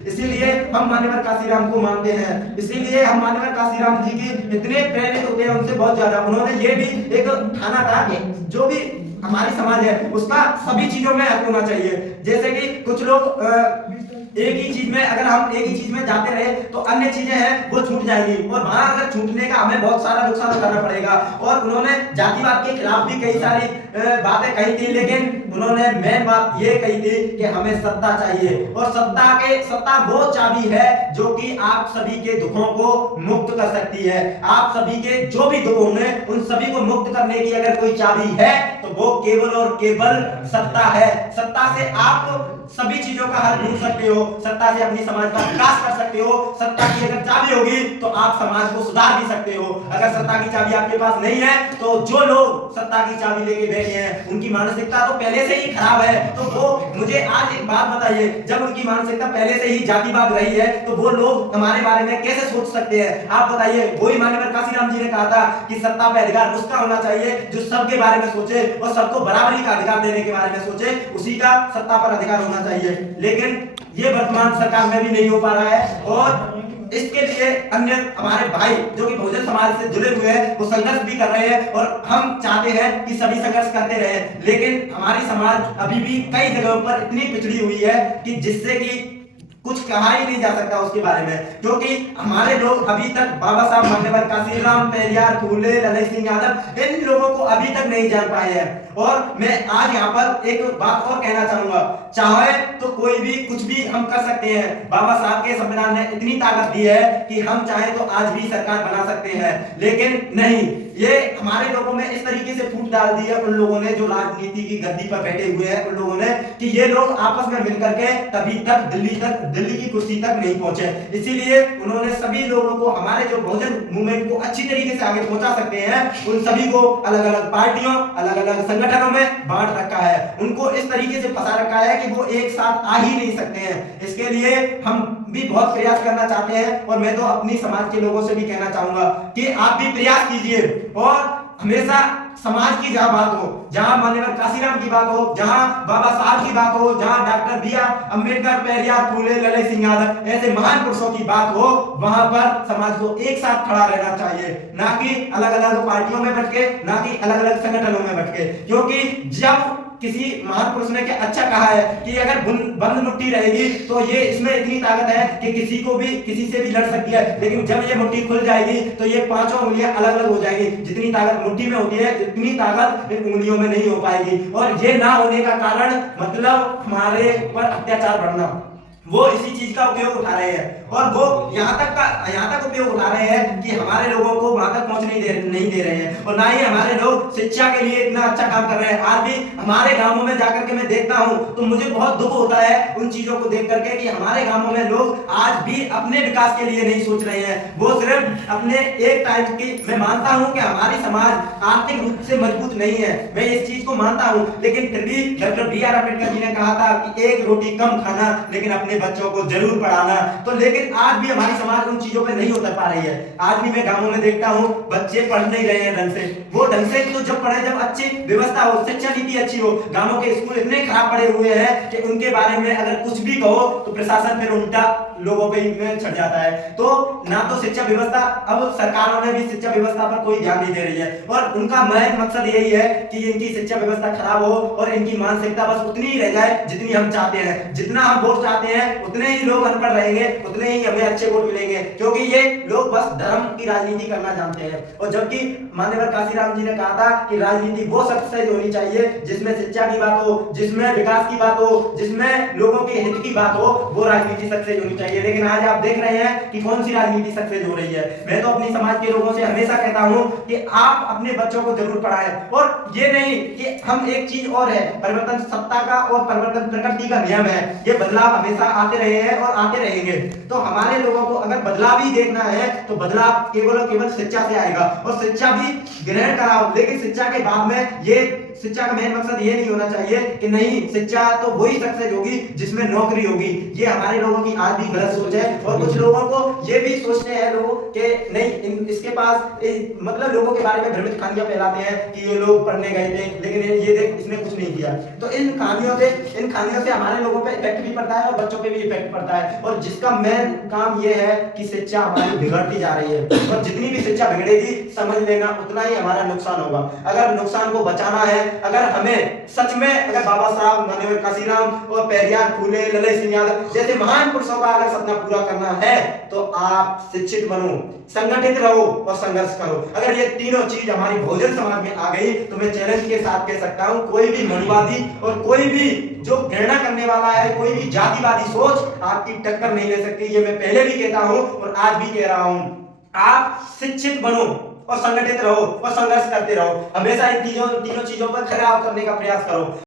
इसीलिए हम मान्यवर काशीराम को मानते हैं। इसीलिए हम मान्यवर काशीराम जी की इतने प्रेरित होते हैं उनसे बहुत ज्यादा। उन्होंने ये भी एक ठाना था कि जो भी हमारी समाज है उसका सभी चीजों में हक होना चाहिए। जैसे कि कुछ लोग एक ही चीज में, अगर हम एक ही चीज में जाते रहे तो अन्य चीजें हैं वो छूट जाएंगी, और वहां अगर छूटने का हमें बहुत सारा नुकसान उठाना पड़ेगा। और उन्होंने जातिवाद के खिलाफ भी कई सारी बातें कही थी, लेकिन उन्होंने मेन बात ये कही थी कि हमें सत्ता चाहिए, और सत्ता वो चाबी है जो कि आप सभी के दुखों को मुक्त कर सकती है। आप सभी के जो भी दुख होंगे उन सभी को मुक्त करने की अगर कोई चाबी है तो वो केवल और केवल सत्ता है। सत्ता से आप सभी चीजों का हल ढूंढ सकते हो, सत्ता से अपनी समाज का विकास कर सकते हो। सत्ता की अगर चाबी होगी तो आप समाज को सुधार भी सकते हो। अगर सत्ता की चाबी आपके पास नहीं है तो जो लोग सत्ता की चाबी लेके बैठे हैं उनकी मानसिकता तो पहले से ही खराब है। तो वो मुझे आज एक बात बताइए, जब उनकी मानसिकता पहले से ही जातिवाद रही है तो वो लोग हमारे बारे में कैसे सोच सकते हैं? आप बताइए। वही मान्यवर काशीराम जी ने कहा था कि सत्ता पे अधिकार उसका होना चाहिए जो सबके बारे में सोचे और सबको बराबरी का अधिकार देने के बारे में सोचे, उसी का सत्ता पर अधिकार होना चाहिए। लेकिन ये वर्तमान सरकार में भी नहीं हो पा रहा है, और इसके लिए अन्य हमारे भाई जो कि बहुजन समाज से जुड़े हुए हैं वो संघर्ष भी कर रहे हैं, और हम चाहते हैं कि सभी संघर्ष करते रहे। लेकिन हमारी समाज अभी भी कई जगहों पर इतनी पिछड़ी हुई है कि जिससे कि कुछ कहा ही नहीं जा सकता उसके बारे में, क्योंकि हमारे लोग अभी तक बाबा साहब मान्यवर काशीराम, पेरियार, फूले, ललित सिंह यादव, इन लोगों को अभी तक नहीं जान पाए हैं। और मैं आज यहाँ पर एक बात और कहना चाहूंगा, चाहे तो कोई भी कुछ भी हम कर सकते हैं। बाबा साहब के संविधान ने इतनी ताकत दी है कि हम चाहे तो आज भी सरकार बना सकते हैं, लेकिन नहीं, ये हमारे लोगों में इस तरीके से फूट डाल दी है उन लोगों ने जो राजनीति की गद्दी पर बैठे हुए हैं, उन लोगों ने, कि ये लोग आपस में मिलकर के तभी तक दिल्ली की कुर्सी तक नहीं पहुंचे। इसीलिए उन्होंने सभी लोगों को, हमारे जो बहुजन मूवमेंट को अच्छी तरीके से आगे पहुंचा सकते हैं, उन सभी को अलग अलग पार्टियों, अलग अलग संगठनों में बांट रखा है। उनको इस तरीके से फंसा रखा है कि वो एक साथ आ ही नहीं सकते हैं। इसके लिए हम भी बहुत प्रयास करना चाहते हैं, और मैं तो अपनी समाज के लोगों से भी कहना चाहूंगा कि आप भी प्रयास कीजिए, और हमेशा समाज की जहां बात हो, जहां मान्यवर काशीराम की बात हो, जहां बाबा साहब की बात हो, जहां doctor B R Ambedkar, Periyar, Phule, Lalit Singh Yadav ऐसे महान पुरुषों की बात हो, वहां पर समाज को एक साथ खड़ा रहना चाहिए, ना कि अलग अलग पार्टियों में भटके, ना कि अलग अलग संगठनों में भटके। क्योंकि जब किसी महान पुरुष ने क्या अच्छा कहा है कि अगर बंद मुट्ठी रहेगी तो ये इसमें इतनी ताकत है कि किसी को भी, किसी से भी लड़ सकती है, लेकिन जब ये मुट्ठी खुल जाएगी तो ये पांचों उंगलियां अलग अलग हो जाएंगी। जितनी ताकत मुट्ठी में होती है इतनी ताकत इन उंगलियों में नहीं हो पाएगी, और ये ना होने का कारण मतलब हमारे पर अत्याचार बढ़ना। वो इसी चीज का उपयोग उठा रहे हैं, और वो यहाँ तक उपयोग उठा रहे हैं कि हमारे लोगों को वहां तक पहुंचने नहीं दे रहे हैं, और ना ही हमारे लोग शिक्षा के लिए इतना अच्छा काम कर रहे हैं। आज भी हमारे गांवों में जाकर के मैं देखता हूं तो मुझे बहुत दुख होता है उन चीजों को देख करके कि हमारे गांवों में लोग आज भी अपने विकास के लिए नहीं सोच रहे हैं, वो सिर्फ अपने एक टाइप की। मैं मानता हूं कि हमारी समाज आर्थिक रूप से मजबूत नहीं है, मैं इस चीज को मानता हूं, लेकिन फिर भी doctor B R Ambedkar ji ने कहा था कि एक रोटी कम खाना लेकिन अपने बच्चों को जरूर पढ़ाना। तो लेकिन आज भी हमारी समाज उन चीजों पे नहीं उतर पा रही है। आज भी मैं गांवों में देखता हूं बच्चे पढ़ नहीं रहे हैं ढंग से। वो ढंग से तो जब पढ़े, जब अच्छी व्यवस्था हो, शिक्षा नीति अच्छी हो। गांवों के स्कूल इतने खराब पड़े हुए हैं कि उनके बारे में अगर कुछ भी कहो तो प्रशासन फिर उल्टा लोगों पे छट जाता है। तो ना तो शिक्षा व्यवस्था, अब सरकारों ने भी शिक्षा व्यवस्था पर कोई ध्यान नहीं दे रही है, और उनका महज मकसद यही है कि इनकी शिक्षा व्यवस्था खराब हो और इनकी मानसिकता बस उतनी ही रह जाए जितनी हम चाहते हैं। जितना हम वोट चाहते हैं उतने ही लोग अनपढ़ रहेंगे, उतने ही हमें अच्छे वोट मिलेंगे, क्योंकि ये लोग बस धर्म की राजनीति करना जानते हैं। और जबकि मान्यवर काशीराम जी ने कहा था कि राजनीति वो सक्सेस होनी चाहिए जिसमें शिक्षा की बात हो, जिसमें विकास की बात हो, जिसमें लोगों के हित की बात हो, वो राजनीति सक्सेस होनी चाहिए। लेकिन आज आप देख रहे हैं कि कौन सी राजनीति सक्सेस हो रही है। मैं तो अपनी समाज के लोगों से हमेशा कहता हूं कि आप अपने बच्चों को जरूर पढ़ाएं, और ये नहीं कि हम, एक चीज और है, परिवर्तन सत्ता का और परिवर्तन प्रकृति का नियम है। ये बदलाव हमेशा आते रहे हैं और आते रहेंगे। तो हमारे लोगों को अगर बदलाव ही देखना है तो बदलाव केवल और केवल शिक्षा से आएगा, और शिक्षा भी ग्रहण कराओ, लेकिन शिक्षा के बाद में ये शिक्षा का मेन मकसद ये नहीं होना चाहिए कि नहीं शिक्षा तो वही सक्सेस होगी जिसमें नौकरी होगी। ये हमारे लोगों की आज भी गलत सोच है। और कुछ लोगों को ये भी सोचते हैं लोग कि नहीं इसके पास मतलब लोगों के बारे में भ्रमित कहानियां फैलाते हैं कि ये लोग पढ़ने गए थे लेकिन ये देख इसने कुछ नहीं किया। तो इन कहानियों से हमारे लोगों पे इफेक्ट भी पड़ता है और बच्चों पे भी इफेक्ट पड़ता है। और जिसका मेन काम ये है कि शिक्षा हमारी बिगड़ती जा रही है और जितनी भी शिक्षा बिगड़ेगी समझ लेना उतना ही हमारा नुकसान होगा। अगर नुकसान को बचाना है, अगर हमें सच में अगर बाबा साहब माननीय काशीराम और पेरियार फूले ललित सिंह यादव जैसे महान पुरुषों का अगर सपना पूरा करना है तो आप शिक्षित बनो, संगठित रहो और संघर्ष करो। अगर ये तीनों चीज हमारी बहुजन समाज में आ गई तो मैं चैलेंज के साथ कह सकता हूं कोई भी मनुवादी और कोई भी जो घृणा करने वाला है, कोई भी जातिवादी सोच आपकी टक्कर नहीं ले सकती। ये मैं पहले भी कहता हूं और आज भी कह रहा हूं। आप शिक्षित बनो और संगठित रहो और संघर्ष करते रहो। हमेशा इन तीनों चीजों पर खरा करने का प्रयास करो।